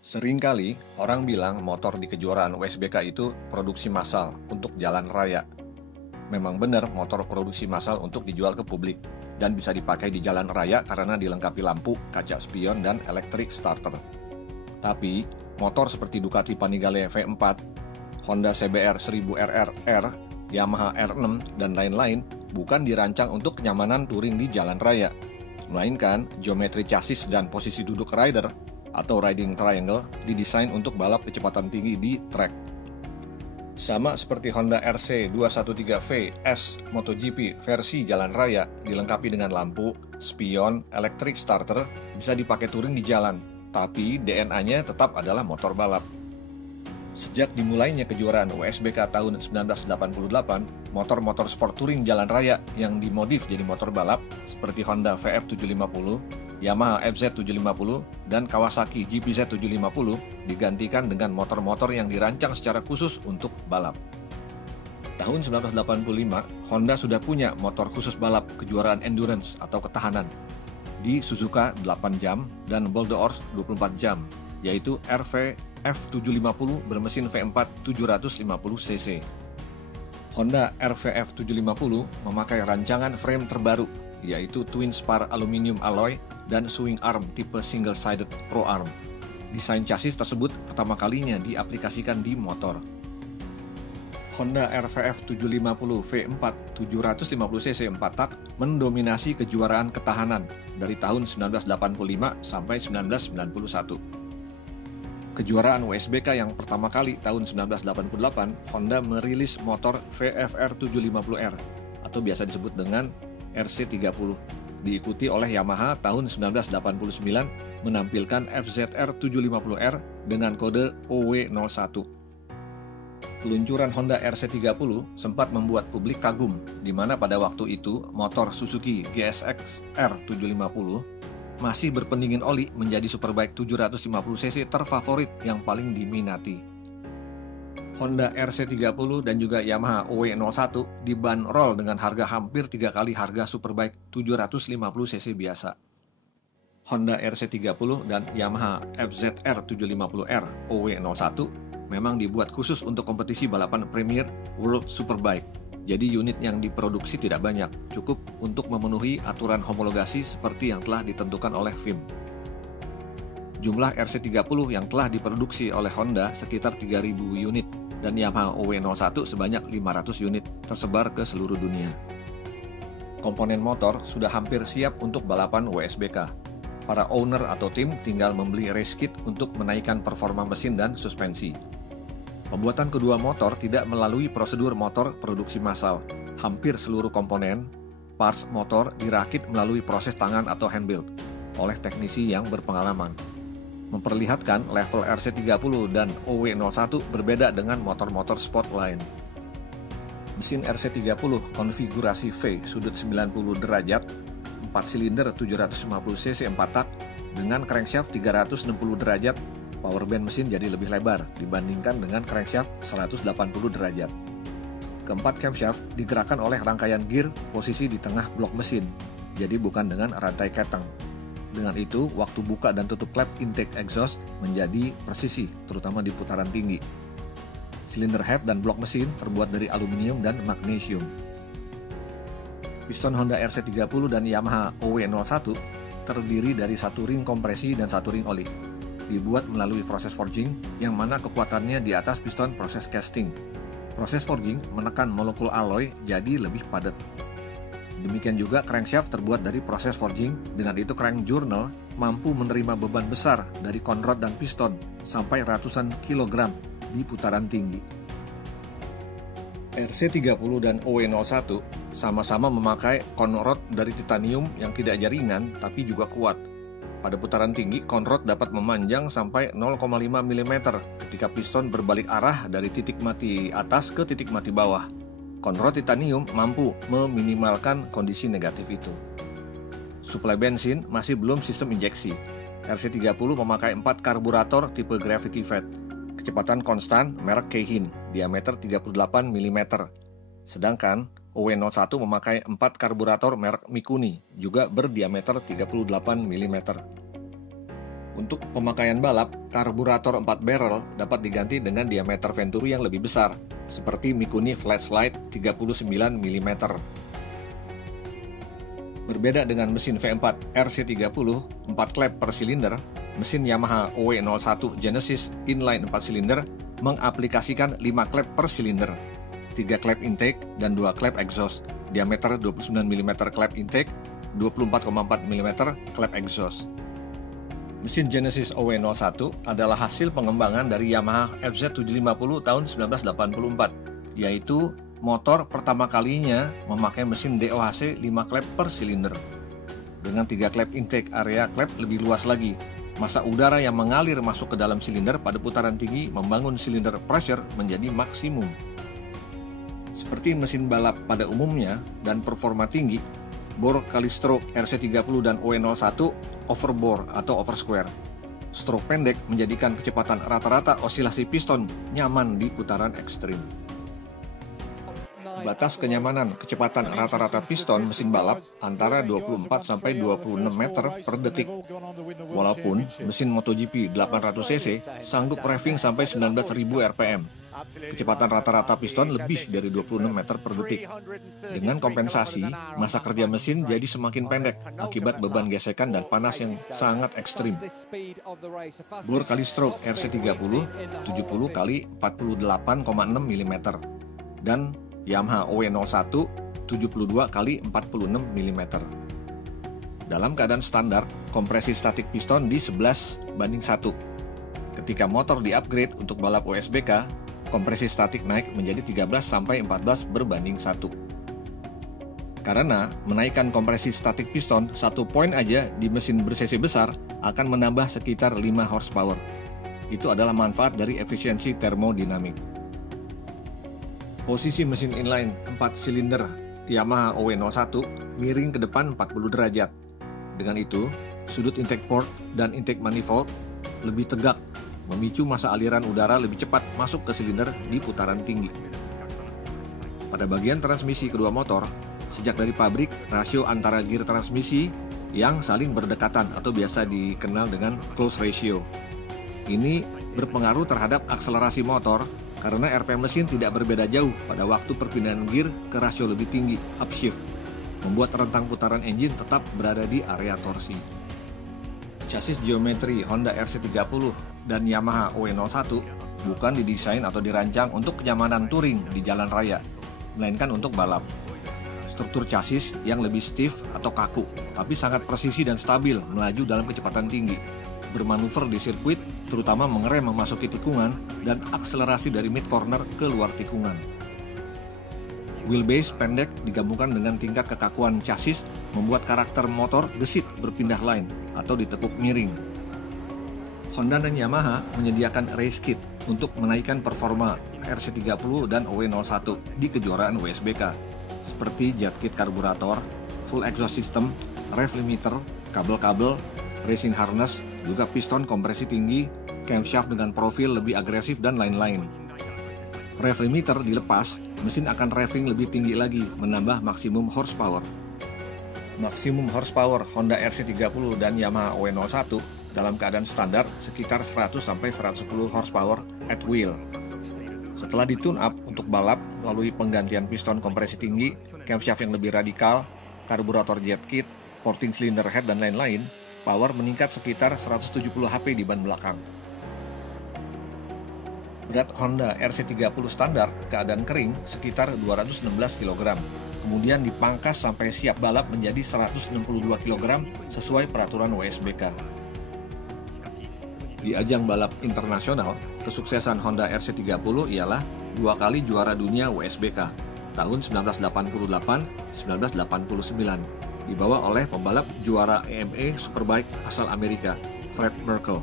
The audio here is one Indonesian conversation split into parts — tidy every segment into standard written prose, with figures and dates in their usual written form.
Seringkali orang bilang motor di kejuaraan USBK itu produksi massal untuk jalan raya. Memang benar motor produksi massal untuk dijual ke publik dan bisa dipakai di jalan raya karena dilengkapi lampu, kaca spion, dan electric starter. Tapi, motor seperti Ducati Panigale V4, Honda CBR 1000RR, Yamaha R6, dan lain-lain bukan dirancang untuk kenyamanan touring di jalan raya, melainkan geometri chassis dan posisi duduk rider atau riding triangle didesain untuk balap kecepatan tinggi di track. Sama seperti Honda RC213V S MotoGP versi jalan raya dilengkapi dengan lampu, spion, electric starter, bisa dipakai touring di jalan, tapi DNA-nya tetap adalah motor balap. Sejak dimulainya kejuaraan USBK tahun 1988, motor-motor sport touring jalan raya yang dimodif jadi motor balap seperti Honda VF750, Yamaha FZ750, dan Kawasaki GPZ750 digantikan dengan motor-motor yang dirancang secara khusus untuk balap. Tahun 1985, Honda sudah punya motor khusus balap kejuaraan endurance atau ketahanan di Suzuka 8 jam dan Boldors 24 jam, yaitu RV F750 bermesin V4 750cc. Honda RVF 750 memakai rancangan frame terbaru, yaitu twin spar aluminium alloy dan swing arm tipe single-sided Pro Arm. Desain chassis tersebut pertama kalinya diaplikasikan di motor. Honda RVF 750 V4 750cc 4 tak mendominasi kejuaraan ketahanan dari tahun 1985 sampai 1991. Kejuaraan USBK yang pertama kali tahun 1988, Honda merilis motor VFR 750R atau biasa disebut dengan RC30. Diikuti oleh Yamaha tahun 1989 menampilkan FZR 750R dengan kode OW01. Peluncuran Honda RC30 sempat membuat publik kagum, di mana pada waktu itu motor Suzuki GSX R750 masih berpendingin oli menjadi superbike 750cc terfavorit yang paling diminati. Honda RC30 dan juga Yamaha OW01 dibanderol dengan harga hampir 3 kali harga superbike 750cc biasa. Honda RC30 dan Yamaha FZR 750R OW01 memang dibuat khusus untuk kompetisi balapan Premier World Superbike. Jadi unit yang diproduksi tidak banyak, cukup untuk memenuhi aturan homologasi seperti yang telah ditentukan oleh FIM. Jumlah RC30 yang telah diproduksi oleh Honda sekitar 3.000 unit dan Yamaha OW01 sebanyak 500 unit tersebar ke seluruh dunia. Komponen motor sudah hampir siap untuk balapan USBK. Para owner atau tim tinggal membeli race kit untuk menaikkan performa mesin dan suspensi. Pembuatan kedua motor tidak melalui prosedur motor produksi massal. Hampir seluruh komponen, parts motor dirakit melalui proses tangan atau hand build oleh teknisi yang berpengalaman. Memperlihatkan level RC30 dan OW01 berbeda dengan motor-motor sport lain. Mesin RC30 konfigurasi V sudut 90 derajat, 4 silinder 750cc 4 tak dengan crankshaft 360 derajat. Power band mesin jadi lebih lebar dibandingkan dengan crankshaft 180 derajat. Keempat camshaft digerakkan oleh rangkaian gear posisi di tengah blok mesin, jadi bukan dengan rantai keteng. Dengan itu, waktu buka dan tutup klep intake exhaust menjadi presisi, terutama di putaran tinggi. Silinder head dan blok mesin terbuat dari aluminium dan magnesium. Piston Honda RC30 dan Yamaha OW01 terdiri dari satu ring kompresi dan satu ring oli. Dibuat melalui proses forging, yang mana kekuatannya di atas piston proses casting. Proses forging menekan molekul alloy jadi lebih padat. Demikian juga crankshaft terbuat dari proses forging, dengan itu crank journal mampu menerima beban besar dari conrod dan piston sampai ratusan kilogram di putaran tinggi. RC30 dan OW01 sama-sama memakai conrod dari titanium yang tidak aja ringan tapi juga kuat. Pada putaran tinggi, conrod dapat memanjang sampai 0,5 mm ketika piston berbalik arah dari titik mati atas ke titik mati bawah. Conrod titanium mampu meminimalkan kondisi negatif itu. Suplai bensin masih belum sistem injeksi. RC30 memakai 4 karburator tipe gravity fed. Kecepatan konstan merek Keihin, diameter 38 mm. Sedangkan OW01 memakai 4 karburator merek Mikuni, juga berdiameter 38 mm. Untuk pemakaian balap, karburator 4 barrel dapat diganti dengan diameter venturi yang lebih besar, seperti Mikuni Flatslide 39 mm. Berbeda dengan mesin V4 RC30 4 klep per silinder, mesin Yamaha OW01 Genesis inline 4 silinder mengaplikasikan 5 klep per silinder, 3 klep intake dan 2 klep exhaust, diameter 29 mm klep intake, 24,4 mm klep exhaust. Mesin Genesis OW01 adalah hasil pengembangan dari Yamaha FZ750 tahun 1984, yaitu motor pertama kalinya memakai mesin DOHC 5 klep per silinder. Dengan 3 klep intake, area klep lebih luas lagi. Massa udara yang mengalir masuk ke dalam silinder pada putaran tinggi membangun silinder pressure menjadi maksimum. Seperti mesin balap pada umumnya dan performa tinggi, bor kali stroke RC30 dan OW01 overbore atau oversquare. Stroke pendek menjadikan kecepatan rata-rata osilasi piston nyaman di putaran ekstrim. Batas kenyamanan kecepatan rata-rata piston mesin balap antara 24 sampai 26 meter per detik. Walaupun mesin MotoGP 800cc sanggup revving sampai 19.000 rpm. Kecepatan rata-rata piston lebih dari 26 meter per detik. Dengan kompensasi, masa kerja mesin jadi semakin pendek akibat beban gesekan dan panas yang sangat ekstrim. Bor kali stroke RC30 70 kali 48,6 mm dan Yamaha OW01 72 kali 46 mm. Dalam keadaan standar, kompresi statik piston di 11:1. Ketika motor di-upgrade untuk balap USBK, kompresi statik naik menjadi 13-14/1. Karena menaikkan kompresi statik piston 1 poin aja di mesin ber-cc besar akan menambah sekitar 5 horsepower. Itu adalah manfaat dari efisiensi termodinamik. Posisi mesin inline 4 silinder Yamaha OW01 miring ke depan 40 derajat. Dengan itu, sudut intake port dan intake manifold lebih tegak, memicu massa aliran udara lebih cepat masuk ke silinder di putaran tinggi. Pada bagian transmisi kedua motor, sejak dari pabrik, rasio antara gear transmisi yang saling berdekatan atau biasa dikenal dengan close ratio. Ini berpengaruh terhadap akselerasi motor karena RPM mesin tidak berbeda jauh pada waktu perpindahan gear ke rasio lebih tinggi, upshift, membuat rentang putaran engine tetap berada di area torsi. Chassis geometri Honda RC30 dan Yamaha OW01 bukan didesain atau dirancang untuk kenyamanan touring di jalan raya, melainkan untuk balap. Struktur chassis yang lebih stiff atau kaku, tapi sangat presisi dan stabil melaju dalam kecepatan tinggi, bermanuver di sirkuit, terutama mengerem memasuki tikungan dan akselerasi dari mid corner ke luar tikungan. Wheelbase pendek digabungkan dengan tingkat kekakuan chassis membuat karakter motor gesit berpindah line atau ditekuk miring. Honda dan Yamaha menyediakan race kit untuk menaikkan performa RC30 dan OW01 di kejuaraan WSBK, seperti jet kit karburator, full exhaust system, rev limiter, kabel-kabel, racing harness, juga piston kompresi tinggi, camshaft dengan profil lebih agresif dan lain-lain. Rev limiter dilepas, mesin akan revving lebih tinggi lagi, menambah maksimum horsepower. Maksimum horsepower Honda RC30 dan Yamaha OW01 dalam keadaan standar sekitar 100-110 horsepower at wheel. Setelah ditune up untuk balap melalui penggantian piston kompresi tinggi, camshaft yang lebih radikal, karburator jet kit, porting cylinder head dan lain-lain, power meningkat sekitar 170 HP di ban belakang. Berat Honda RC30 standar keadaan kering sekitar 216 kg, kemudian dipangkas sampai siap balap menjadi 162 kg sesuai peraturan WSBK. Di ajang balap internasional, kesuksesan Honda RC30 ialah 2 kali juara dunia WSBK tahun 1988-1989, dibawa oleh pembalap juara AMA Superbike asal Amerika, Fred Merkle.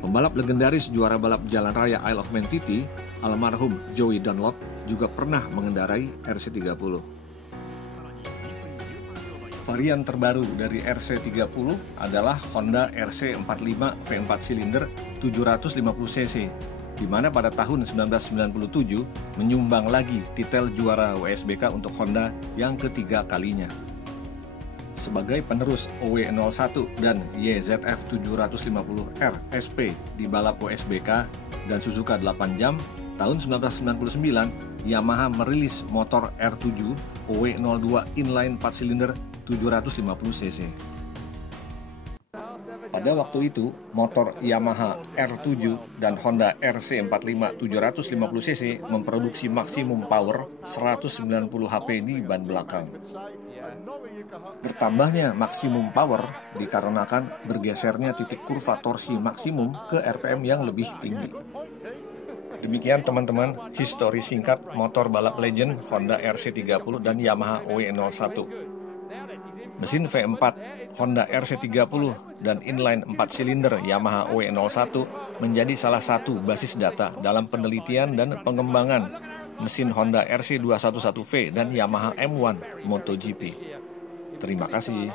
Pembalap legendaris juara balap jalan raya Isle of Man TT, almarhum Joey Dunlop, juga pernah mengendarai RC30. Varian terbaru dari RC30 adalah Honda RC45 V4 silinder 750cc, di mana pada tahun 1997 menyumbang lagi titel juara WSBK untuk Honda yang ketiga kalinya. sebagai penerus OW01 dan YZF 750R SP di balap WSBK dan Suzuka 8 jam, tahun 1999 Yamaha merilis motor R7 OW02 inline 4 silinder 750cc. Pada waktu itu, motor Yamaha R7 dan Honda RC45 750cc memproduksi maksimum power 190 HP di ban belakang. Bertambahnya maksimum power dikarenakan bergesernya titik kurva torsi maksimum ke RPM yang lebih tinggi. Demikian teman-teman, histori singkat motor balap legend Honda RC30 dan Yamaha OW01. Mesin V4 Honda RC30 dan inline 4 silinder Yamaha OW01 menjadi salah satu basis data dalam penelitian dan pengembangan mesin Honda RC211V dan Yamaha M1 MotoGP. Terima kasih.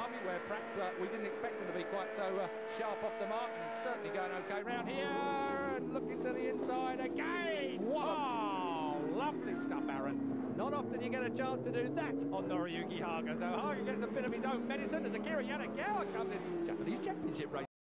Lovely stuff, Aaron. Not often you get a chance to do that on Noriyuki Haga. So Haga gets a bit of his own medicine as Akira Yanagawa comes in. Japanese Championship race.